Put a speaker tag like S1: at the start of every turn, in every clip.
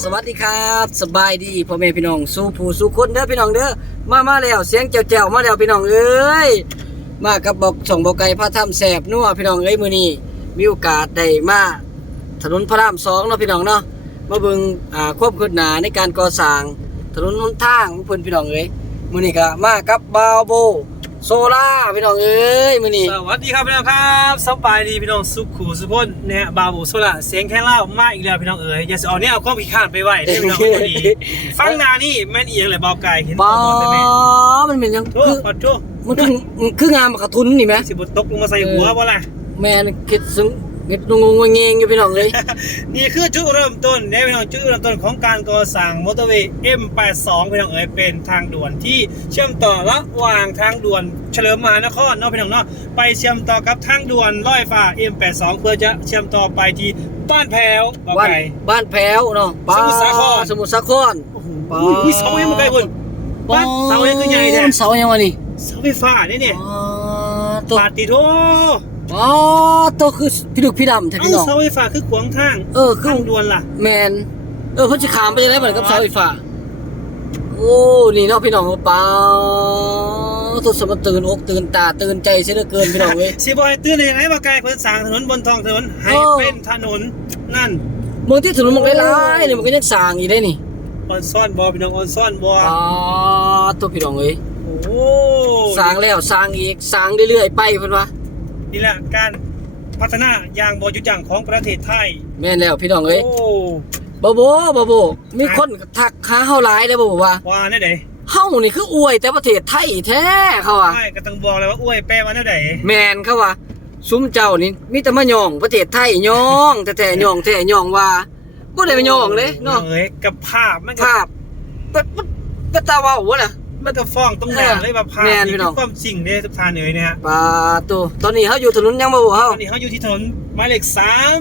S1: สวัสดีครับสบายดีพ่อแม่พี่น้องสู้ผู้สู้คนเด้อพี่น้องเด้อมามาแล้วเสียงแจ๋วๆมาแล้วพี่น้องเอ้ยมากับบอกส่งบอกไก่พระถ้ำแสบนัวพี่น้องเอ้ยมื้อนี้มีโอกาสได้มาถนนพระรามสองเนาะพี่น้องเนาะมาเบิ่งอ่าควบคืบหนาในการก่อสร้างถนนหนทางเพิ่นพี่น้องเอ้ยมื้อนี้ก็มากับบาวโบ โซล่าพี่น้องเอ้ยมื้อนี้
S2: สวัสดีครับพี่น้องครับสบายดีพี่น้องสุขูสุพนนะฮะบาบูโซล่าเสียงแค่เล่ามาอีกแล้วพี่น้องเอ๋ยอย่าสเอาเนี่ยเอาความขี้ข้านไปไหวได้พี่น้องเอ๋ยดีฟังหนานี่แม่นเอียงเลยเบาไก่เห็น
S1: บ้า
S2: ตัวได้ไหม
S1: มันเป็นหยัง
S2: โอ้
S1: คือ
S2: ปัดโจ
S1: มันคือคืองามกระทุนนี่ไหม
S2: สิบตกลงมาใส่หัวบ่ล่ะ
S1: แม่นคิดซึ่ง เงิดงงงเงงอยู่พี่น้องเลย
S2: นี่คือจุดเริ่มต้นเนี่ยพี่น้องจุดเริ่มต้นของการก่อสร้างมอเตอร์เวย์ M82 พี่น้องเอ๋ยเป็นทางด่วนที่เชื่อมต่อระหว่างทางด่วนเฉลิมมหานครเนาะพี่น้องเนาะไปเชื่อมต่อกับทางด่วนลอยฟ้า M82 เพื่อจะเชื่อมต่อไปที่บ้านแพรวบา
S1: บ้านบ้านแพ้วเนาะ
S2: สมุทรสาคร
S1: สมุทรสาคร
S2: โอ้โห
S1: ปา
S2: อุ้ยเสายังไม่ไกลคนบ้านเสายังคือใหญ่แท้
S1: เสายังวะนี่
S2: เสาไฟฟ้าเนี่ยเนี่ย
S1: อ๋อตัว
S2: ปาติโท
S1: อ๋อตัวคือพี่ดุกพี่ดำแท้
S2: เอ้า
S1: พี่น้อง
S2: เสาไฟฟ้าคือขวางทาง
S1: เออคือ
S2: ทางด่วนล่ะ
S1: แมนเออเพิ่นสิขามไปยังไงเหมือนกับเสาไฟฟ้าโอ้นี่เนาะพี่น้องเปล่าตัวสมตื่นอกตื่นตาตื่นใจเสียเหลือเกินพี่น้องเว้ย
S2: สิบอยตื่นได้ยังไงบ่ไกลเพิ่นสร้างถนนบนท้องถนนให้
S1: โอ้
S2: เป็นถนนนั่น
S1: เมืองที่ถนนมันหลายๆนี่มันก็ยังสร้างอีกได้นี่
S2: ออนซ่อนบ่พี่น้องออนซ่อนบ่
S1: อ๋อตัวพี่น้องเอ้ย
S2: โอ้
S1: สร้างแล้วสร้างอีกสร้างเรื่อยๆไปเพิ่นว่า
S2: นี่แหละการพัฒนาอย่างบ่หยุดยั้งของประเทศไทย
S1: แม่นแล้วพี่น้องเอ้ย
S2: โอ้
S1: บ่โบบ่โบมีคนทักหาเฮาหลายเลยบ่บอกว่า
S2: ว่าแน่ใด
S1: เฮานี่คืออวยแต่ประเทศไทยแท้เขาว่า
S2: ใช่ก็ต้องบอกเลยว่าอ้วยแปลว่าแน่ใด
S1: แม่นเขาว่าซุ้มเจ้านี่มีแต่มาย่องประเทศไทยย่องแต่แต่ย่องแท้ย่องว่าบ่ได้มาย่องเลยเนาะ
S2: เอ้ยกับภาพมันก็
S1: ภาพเป็นเป็นตาเว้าบ่ล่ะ
S2: มันก็ฟ้องตรงหน้าเลยว่าภาพ
S1: แม่น
S2: นี่
S1: พี่น้
S2: คืออง ความจริงเด้ทุกท่านเอ๋ยเนี่ยฮะ
S1: ปาตัวตอนนี้เฮาอยู่ถนนยังบ่บ่เฮา
S2: ตอนนี้เขาอยู่ที่ถนนหมายเลข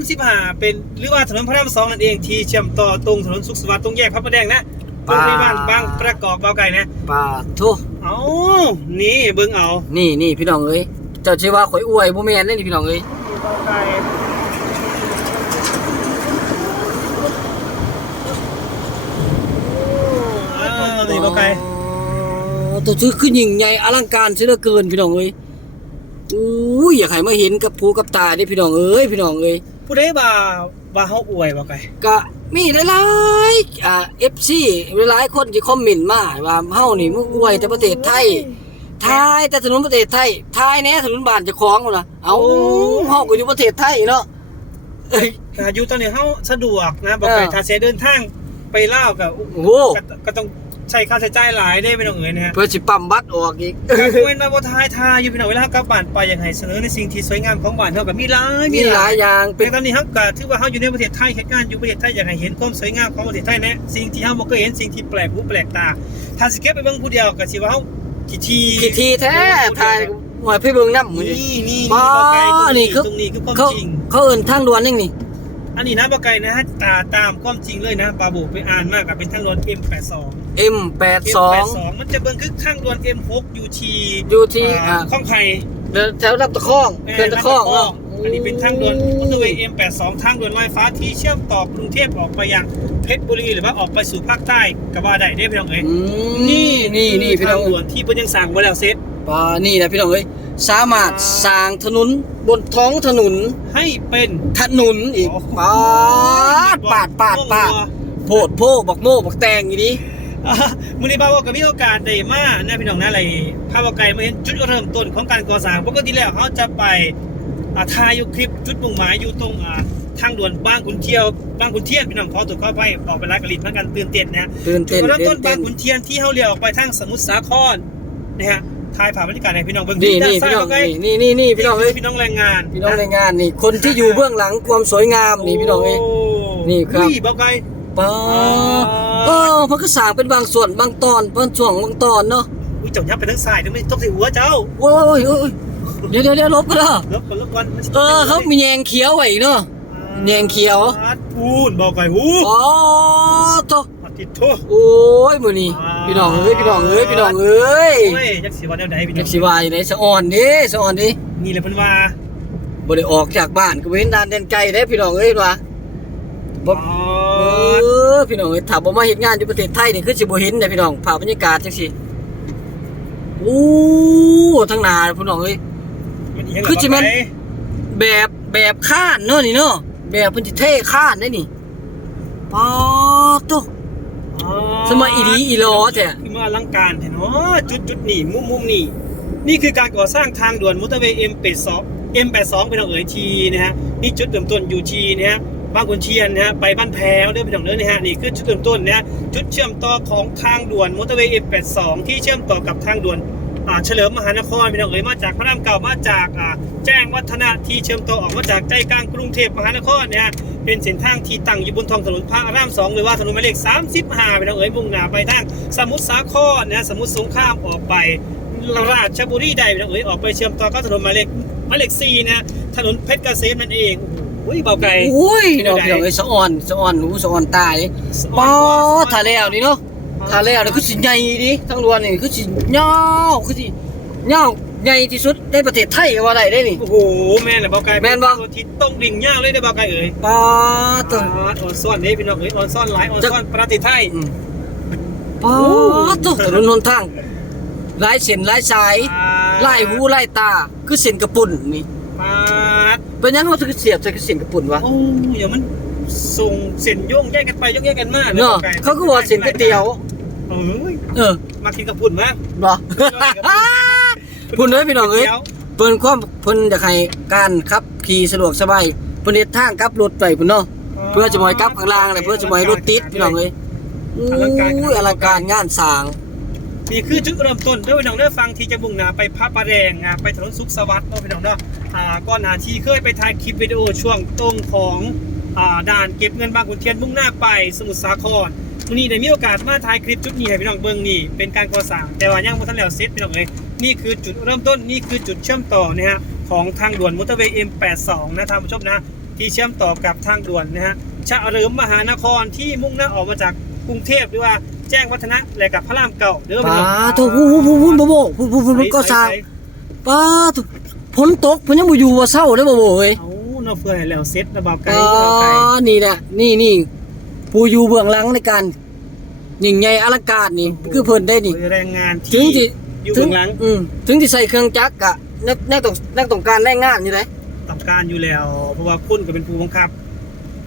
S2: 35เป็นหรือว่าถนนพระรามสองนั่นเองที่เชื่อมต่อตรงถนนสุขสวัสดิ์ตรงแยกพระประแดงนะโรงพยาบาลบางประกอบเบาไก่นะ
S1: ปาโท
S2: เอ้านี่เบิ่งเอา
S1: นี่นี่พี่น้องเอ้ยเจ้าสิว่าข่อยอวยบ่แม่นเด้นี่พี่น้องเอ้ย
S2: เบาไก่อ้าวนี่เบาไก่
S1: อ๋อ ตัวชื่อคือยิ่งใหญ่อลังการเสียเหลือเกินพี่น้องเอ้ยอุ้ยอยากให้มาเห็นกับผูกับตาเด้พี่น้องเอ้ยพี่น้องเอ้ย
S2: ผู้ใดบ่าว่าเฮาอวยเบาไก่
S1: ก็มีหลายๆอ่า FC หลายๆคนที่คอมเมนต์มาว่าเฮานี่มึงอวยแต่ประเทศไทยทายแต่ถนนประเทศไทยทายแหน่ถนนบ้านเจ้าของพุ่นน่ะเอ้าเฮาก็อยู่ประเทศไทยเนาะเอ้ย
S2: ถ้าอยู่ตอนนี้เฮาสะดวกนะเบาไก่
S1: เออ
S2: ถ้าเสียเดินทางไปลาวก็
S1: โอ้โห
S2: ก็ก็ต้อง ใช้ค่าใช้จ่ายหลายได้ไม่ต้องเอ่ยนะฮะ
S1: เพื่อสิปั๊มบัตรออกอีก
S2: เว้นมาบ่ทายทายอยู่พี่น้องเวลาเขากลับบ้านไปยังไงเสนอในสิ่งที่สวยงามของบ้านเท่ากับมีหลาย
S1: มีหลายอย่างเป็
S2: เป็นนตอนนี้ครับก็ถือว่าเขาอยู่ในประเทศไทยเหตุการณ์อยู่ประเทศไทยอยากให้เห็นความสวยงามของประเทศไทยนะสิ่งที่เขาบ่เคยเห็นสิ่งที่แปลกหูแปลกตาถ้าสิเก็บไปเบิ่งผู้เดียวก็สิว่าเขากี่ที
S1: กี่ทีแท้ทายหวยพี่เบิ่งนำมื้อนี้
S2: นี่นี่
S1: บ้า
S2: บ่ไกลตรง
S1: นี่
S2: นี้
S1: คือ
S2: ตรงนี้คือความ
S1: เขา
S2: จริง
S1: เขาเอิ้นทางด่วนยังนี่
S2: อันนี้นะบ่ไกลนะฮะตาตามความจริงเลยนะบาบูไปอ่านมากกับเป็นทางด่วน M82
S1: M82
S2: M82 มันจะเบิ่งคือทางด่วน M6 อยู่ที่
S1: อยู่ที่อ่า
S2: ข้องไผ่
S1: เดินแถวลำตะคองเขื่อนตะคองเนาะ
S2: อันนี้เป็นทางด่วนมอเตอร์เวย์ M82 ทางด่วนลอยฟ้าที่เชื่อมต่อกรุงเทพออกไปยังเพชรบุรีหรือว่าออกไปสู่ภาคใต้ก็ว่าได้ได้พี่น้องเอ้ย
S1: อืมนี่นี่นี่พี่น้
S2: ทา
S1: อง
S2: งด่วนที่เพิ่นยังสร้างบ่แล้วเสร็จ
S1: ป่านี่นะพี่น้องเอ้ยสามารถสร้างถนนบนท้องถนน
S2: ให้เป็น
S1: ถนนอีกปาดปาดปาดปาดโพดโพบักโม่บักแตงอีนี้
S2: อะมื้อนี้บ่าวก็มีโอกาสได้มานะพี่น้องนะอะไรภาพไกลมาเห็นจุดเริ่มต้นของการก่อสร้างปกติแล้วเขาจะไปอ่า ถ่ายอยู่คลิปจุดมุ่งหมายอยู่ตรงอ่าทางด่วนบางขุนเทียวบางขุนเทียนพี่น้องขอตัวเข้าไปออกไปไลฟ์กะลินพักกันตื่นเต้นนะ
S1: ตื่น
S2: จุ
S1: เต้
S2: ด
S1: น
S2: เริ่ม
S1: ตื่
S2: ต้
S1: น
S2: น
S1: เต้
S2: บานงขุนเทียนที่เขาเลี้ยวออกไปทางสมุทรสาครนะฮะถ่ายภาพบรรยากาศให้พี่น้องเบิ่ง
S1: นี่
S2: ด้า
S1: นี่
S2: ซ้า
S1: พี่
S2: ย
S1: น้อง
S2: เบิ่งไง
S1: นี่นี่นี่พี่น้องเอ้ย
S2: พี่น้องแรงงาน
S1: พี่น้องในงานนี่คนที่อยู่เบื้องหลังความสวยงามนี่พี่น้องเอ้ยนี่ครับ
S2: อุ้ยบอกไง
S1: ป้าเออมันก็สร้างเป็นบางส่วนบางตอนบางช่วงบางตอนเนาะ
S2: อุ้ยเจ้ายับไปทั้งสายทำไมตกใส่หัวเจ้า
S1: โอ้ยโอ้ย เดี๋ยวเดี๋ยวเดี๋ยวลบกันเถอะ
S2: ลบก่อนลบก่อนมันสิ
S1: เออเขามีแยงเขียวไว้เนาะ แยงเขียว
S2: พูนบอกไงหู
S1: อ๋อโต
S2: มาติดโทษ
S1: โอ้ยมื้อนี้พี่น้องเอ้ยพี่น้องเอ้ยพี่น้องเอ้ย
S2: โอ้ยยักษ์สีวันเดียวไหนพี่น้
S1: จั
S2: อกง
S1: สิว่าอยู่ไหนสะอ่อนเด้สะอ่อนดิ
S2: นี่แหละเพิ่นว่า
S1: บ่ได้ออกจากบ้านก็บ่เห็นด่านแดนไกลเด้พี่น้องเอ้ยว่าบ่
S2: อ๋อ
S1: เออพี่น้องเอ้ยถ้าบ่มาเฮ็ดงานอยู่ประเทศไทยนี่คือสิบ่เห็นเด้พี่น้องภาพบรรยากาศจังซี่อู้ทั้งหน้าพี่น้องเอ้ย
S2: มันอีหยัง
S1: คือจิแม่น
S2: บ่ไกล
S1: แบบแบบข้านเนาะนี่เนาะแบบเพิ่นสิเท่ข้านได้นี่ป๊าดโต
S2: อ๋อ
S1: สมัยอีหลีอีหลอแท้
S2: คือมาอลังการแท้เนาะจุดจุดๆนี่มุมมุมๆนี่นี่คือการก่อสร้างทางด่วนมอเตอร์เวย์ M82 M82 เป็นทางเอ๋ยทีนะฮะนี่จุดเริ่มต้นอยู่ทีนะฮะบางขุนเทียนนะฮะไปบ้านแพงเด้อเป็นทางเดินนะฮะนี่คือจุดเริ่มต้นนะฮะจุดเชื่อมต่อของทางด่วนมอเตอร์เวย์ M82 ที่เชื่อมต่อกับทางด่วนอ่า เฉลิมมหานครเป็นทางเอ๋ยมาจากพระรามเก่ามาจากอ่าแจ้งวัฒนะที่เชื่อมต่อออกมาจากใจกลางกรุงเทพมหานครนะฮะเป็นเส้นทางที่ตั้งอยู่บนท้องถนนพระรามสองหรือว่าถนนหมายเลข35เป็นทางเอ๋ยมุ่งหน้าไปทางสมุทรสาครนะสมุทรสงครามออกไปราชบุรีใดนะเอ้ยออกไปเชื่อมต่อกับถนนหมายเลขหมายเลขสี่นะถนนเพชรเกษมนั่นเองโอ้ยเบาไกล
S1: โอ้ยพี่น้องพี่น้องเอ้ยสะอ่อนสะอ่อนหูสะอ่อนตายป๊าดถ้าแล้วนี่เนาะ ถ้าแล้วนี่คือสิใหญ่ดิทั้งรวนนี่คือสิยาวคือสิยาวใหญ่ที่สุดในประเทศไทยก็ว่าได้ได้นี่
S2: โอ้โหแม่นเหรอเบาไกล
S1: แม่นบ่
S2: ตัวทิศตรงดิ่งย่างเลยนะเบาไกลเอ้ย
S1: ป๊าดโต
S2: อ่าออนซ่อนนี่พี่น้องเอ้ยออนซ่อนหลายออนซ่อนประเทศไทย
S1: อืมป๊าดโตถนนหนทางหลายเส้นหลายสายหลายหูหลายตา คือเส้นกระปุ่นนี่
S2: ปาด
S1: เป็นหยังเขาถึงเสียบใส่เส้นกระปุ่นวะ
S2: โอ้ยเดี๋ยวมันส่งเส้นโยงแยกกันไปโยงแยกกันมา
S1: เนาะเขาก็ว่าเส้นก๋วยเตี๋ยว
S2: เอ้ย
S1: เออ
S2: มากินกับปุ่นมา
S1: บ่พุ่นเอ้ยพี่น้องเอ้ยเพิ่นความเพิ่นอยากให้การขับขี่สะดวกสบายเพิ่นเฮ็ดทางกลับรถไปพุ่นเนาะเพื่อจะบ่ให้กลับข้างล่างเลยเพื่อจะบ่ให้รถติดพี่น้องเอ้ยอู้ยอลังการงานสร้าง
S2: นี่คือจุดเริ่มต้นเด้วยพี่น้องเด้อฟังที่จะมุ่งหน้าไปพระประแดงอะไปถนนสุขสวัสดิ์เนาะพี่น้องเด้ออ่าก่อนหน้าที่เคยไปถ่ายคลิปวิดีโอช่วงตรงของอ่าด่านเก็บเงินบางขุนเทียนมุ่งหน้าไปสมุทรสาคร วันนี้ได้มีโอกาสมาถ่ายคลิปจุดนี้ให้พี่น้องเบิ่งนี่เป็นการก่อสร้างแต่ว่ายังบ่ทันแล้วเสร็จพี่น้องเอ้ยนี่คือจุดเริ่มต้นนี่คือจุดเชื่อมต่อนะฮะของทางด่วนมอเตอร์เวย์ M82 นะท่านผู้ชมนะที่เชื่อมต่อกับทางด่วนนะฮะชะเลิมมหานครที่มุ่งหน้าออกมาจากกรุงเทพหรือว่าแจ้งวัฒนะและกับพระรามเก่าเด้อพี่
S1: ป้า
S2: น้อง
S1: โตพูพูพูพูบ่บ่พูพูพูก็สร้างป้าโตฝนตกเพิ่นยังบ่อยู่ว่าเศร้าเด้อบ่บ่เอ้ย
S2: เอาเนาะเพื่อให้แล้วเซ็ตระบาไกล
S1: ป้า
S2: ระบาไกล
S1: นี่แหละนี่นี่ ผู้อยู่เบื้องหลังในการยิ่งใหญ่อลังการนี่ คือเพิ่นได้นี่
S2: แรงงาน
S1: ถึ
S2: ที่
S1: งสิ
S2: อยู่
S1: ถึ
S2: เบื้
S1: ง
S2: องหลัง
S1: อืมถึงที่ใส่เครื่องจักรกะนักนักต้องนักต้องการแรงงานอยู่เลย
S2: ต้องการอยู่แล้ว เพราะว่าคุณก็เป็นผู้บังคับ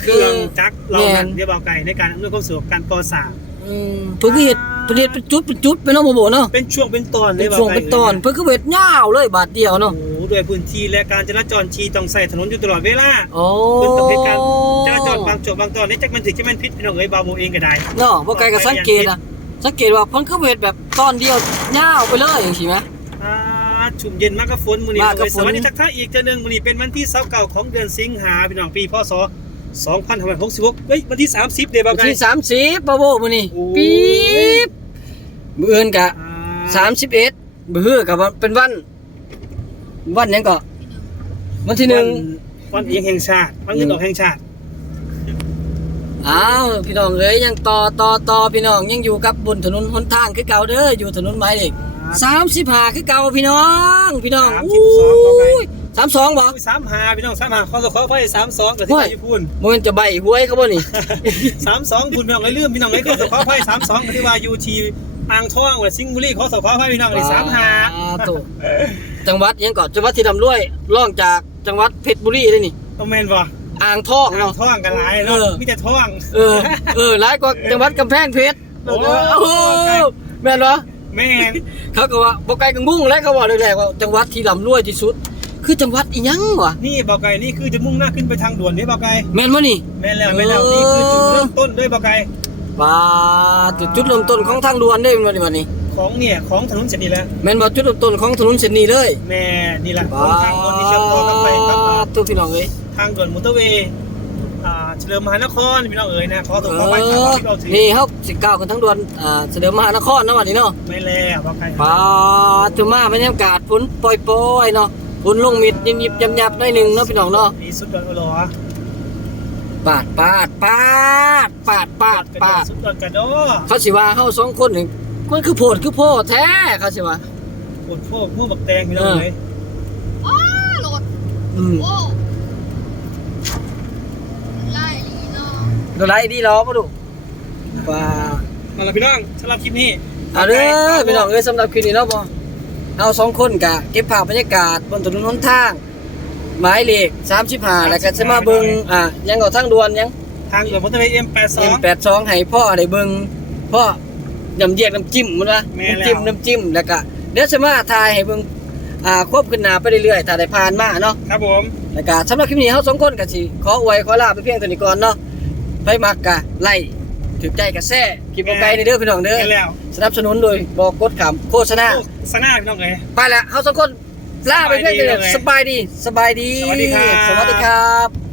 S2: เค
S1: คือ
S2: รื่องจักรเรา
S1: แม่
S2: นั้น
S1: น
S2: เรียบเอาไกลในการอำนวยความสะดวกการก่อสร้าง
S1: อืมเพิ่นก็เฮ็ดเพิ่นเฮ็ดเป็นจุดเป็นจุดไปเนาะบ่บ่เนาะ
S2: เป็นช่วงเป็นตอน
S1: เป็น
S2: รียบ
S1: ช่วง
S2: อาไกล
S1: เป็นตอนเพิ่นก็เฮ็ดยาวเลยบาทเดียว
S2: โอ้
S1: เนาะ
S2: โห ด้วยพื้นที่และการจราจรชีต้องใส่ถนนอยู่ตลอดเวลา
S1: โอ้
S2: เพิ่นต้องเฮ็ดการจราจรบางจุดบางตอนนี่จักมันถึงจะแม่นพิษพี่น้องเอ้ยบาวโมเองก็ได้
S1: เนาะบ่ไกลก็สังเกตอะสังเกตว่าเพิ่นก็เฮ็ดแบบตอนเดียวยาวไปเลยจังซี่แหม
S2: อ่าชุ่มเย็นมากกับฝนมื้อนี้
S1: มากกับ
S2: เอ้ย
S1: ฝน
S2: สวัสดีทักทายอีกเทื่อหนึงมื้อนี้เป็นวันที่29ของเดือนสิงหาพี่น้องปีพศ2566เฮ้ยวันที่ 30เด้บ่าว
S1: วัน
S2: ไกล
S1: ที่ 30บ่บ่มื้อนี้
S2: โอ้
S1: ปี๊บมื้ออื่นก็
S2: อ่า
S1: 31มื้อฮื้อก็เป็นวัน วันหยังก็วันที่หนึ่ง
S2: วันวันเอียงแห่งชาติวันเงินดอกแห่งชาติ
S1: อ้าวพี่น้องเอ้ยยังต่อต่อต่อพี่น้องยังอยู่กับบนถนนหนทางคือเก่าเด้ออยู่ถนนหมายเลขสามสิบห้าคือเก่าพี่น้อง พี่น้อง
S2: สามสิบสองต่อไป
S1: ยสามสองบ่
S2: สามหาพี่น้องสามหาขอสขอไฟสามสองกับที่
S1: โอ้
S2: ไป
S1: ย
S2: ญี่ปุ่น
S1: โมนจะใบหวยเขาบ่นี่
S2: สามสองคุณพี่น้องเลยลืมพี่น้องเลยขอสขอไฟสามสองกับที่ว่ายูทีอ่างทองหรือสิงห์บุรีขอสขอไฟพี่น้องเลยสามหา
S1: อ่โต จังหวัดยังก่อนจังหวัดที่ดำรวยร่องจากจังหวัดเพชรบุรีเลยนี่
S2: ต้องแมนบ่
S1: อ่างทอง
S2: อ่าง
S1: เนาะ
S2: ทองกันหลายเนาะ
S1: เออ
S2: มีแต่ทอง
S1: เออเออหลายกว่าจังหวัดกำแพงเพชร
S2: โอ้
S1: โอ้แม่นบ่
S2: แม่น
S1: เขาก็ว่าบ่ไกลกังงุ้งแล้วเขาบอกแรกๆว่าจังหวัดที่ร่ำรวยที่สุด คือจังหวัดอีหยังวะ
S2: นี่เบาไก่นี่คือจะมุ่งหน้าขึ้นไปทางด่วนนี่เบาไก่
S1: แม่นบ่นี่
S2: แม่นแล้วแม่นแล้วนี่คือจุดเริ่มต้นด้วยเบาไก่
S1: ว่าจุดจุดเริ่มต้นของทางด่วนเด้แม่นบ่นี่บัดนี้
S2: ของเนี่ยของถนนเส้นนี้แหละ
S1: แม่นบ่จุดเริ่มต้นของถนนเส้นนี้เลย
S2: แม่นี่แหละของทางด่วนที่เชื่อมต่อกันไปกับอ่า
S1: ทุกพี่น้องเอ้ย
S2: ทางด่วนมอเตอร์เวย์อ่าเฉลิมมหานครพี่น้องเอ๋ยนะขอ
S1: เอ
S2: ตัวเข้าไปครับ
S1: อ
S2: ที่เราถือ
S1: นี่เฮาสิก้าวกันทั้งด่วนอ่าเสด็จมหานครเนาะบัดนี้เนาะ
S2: ไม่แล้วว่าไกล
S1: ปาตุมาบรรยากาศฝนปล่อยๆเนาะฝนลงมิดยิบๆยับๆหน่อยหนึงเนาะพี่น้องเนาะ
S2: นี่สุดยอดอลอ
S1: ปาดปาดปาดปาดปาดปาด
S2: สุดยอดกระโดด
S1: เขาสิว่าเฮาสองคนนี่ มันคือโพดคือโพดแท้เขาสิว่า
S2: ปวดพวกพวกบักแตงพี่น้องเอ๋ย
S3: อ้าโหลด
S1: อืม
S3: โอ้ไล่ลีเนาะ
S1: โดนไล่ดีล้อป่ะดูว่า
S2: มาละพี่น้องสำหรับคลิปนี้
S1: เอาเด้อพี่น้องเอ้ยสำหรับคืนนี้เนาะบ่เอาสองคนกะ เก็บภาพบรรยากาศบนถนนหนทาง หมายเลข35แล้วก็จะมาเบิ่งอะยังก็ทางด่วนยัง
S2: ทางด่วนมอเตอร์เวย์ M82
S1: M82 ให้พ่อได้เบิ่งพ่อ ยำเยียกน้ำจิ้มมันวะ
S2: แม่แล้ว
S1: น้ำจิ้มน้ำจิ้มแล้วก็เดี๋ยวจะมาถ่ายให้เบิ่งอ่าควบขึ้นหน้าไปเรื่อยๆถ้าได้ผ่านมาเนาะ
S2: ครับผม
S1: แล้วก็สำหรับคลิปนี้เฮาสองคนก็สิขออวยขอลาไปเพียงเท่านี้ก่อนเนาะไปมักกะไล่ถึกใจกะแซ่คลิปบ่ไกลนี่เด้อพี่น้องเด้อ
S2: เห็นแล้ว
S1: สนับสนุนโดยบอกกดขำโฆษณา
S2: โอ้สนาพี่น้องเอ้ย
S1: ไปแล้วเฮาสองคนลาไปเพียงเท่านี้สบายดี สบายดี
S2: สวัสดีครับ
S1: สวัสดีครับ